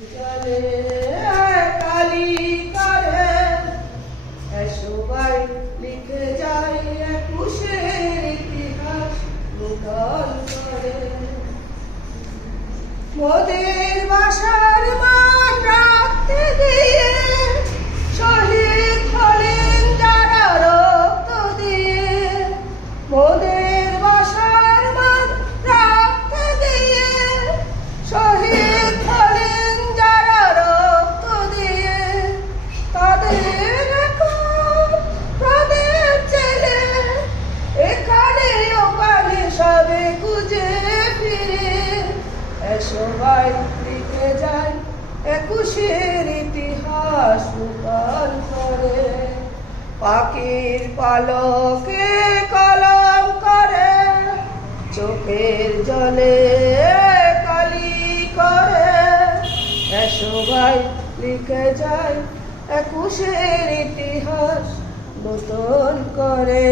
জলে কালি করে সবাই লিখে যায় একুশের ইতিহাস নূতন করে। মোদের বাসার মান রাখতে গিয়ে শহীদ হলেন যারা রক্ত দিয়ে। মোদের বাসার মান রাখতে গিয়ে শহীদ হলেন যারা রক্ত দিয়ে। তাদের এখন তাদের ছেলে এখানে ওখানে সবে খুঁজে ফিরে সবাই লিখে যায় একুশের ইতিহাস নূতন করে। পাখির পালকে কলম করে চোখের জলে কালি করে সবাই লিখে যায় একুশের ইতিহাস নূতন করে।